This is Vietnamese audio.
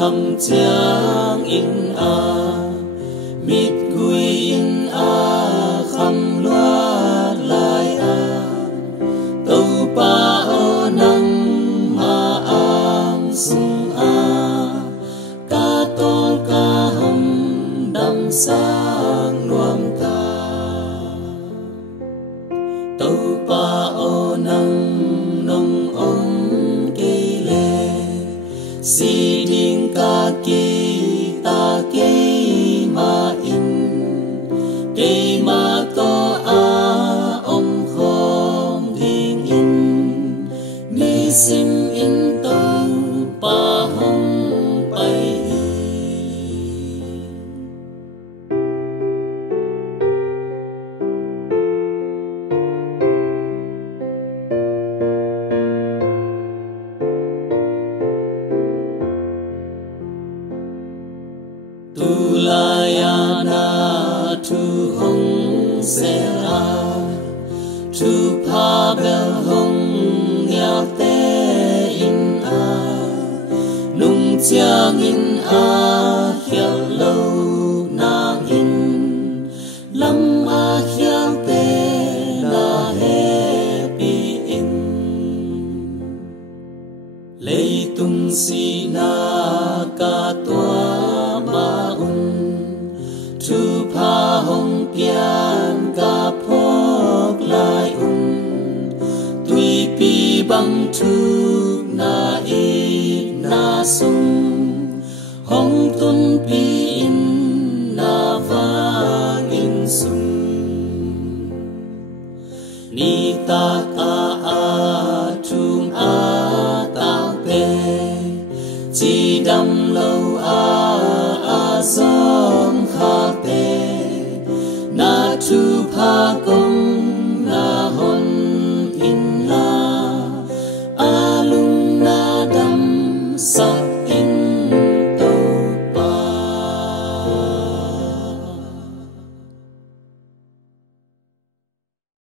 khăm chiang in mít gùi in khăm loa lại tàu pa ô nắng mà sung ca tol ca hầm đâm sang nuông ta tàu pa ô nắng nông ông kê lệ si đinh ca kê ta kê ma in kê ma to ông không thiên in ni sim in tàu pa hồng bay tu la ya na tu hong se tu pa bel hong ya te in nung chiang in hiao lâu nang in lam hiao te la he pi in lei tung si na ca toa ma tu pa hong pian ca phok lai tui pi bang tu na na sung hong tun pi in na vang in sung ni ta chung ta pe chi đam lâu song kha te na tu pa ko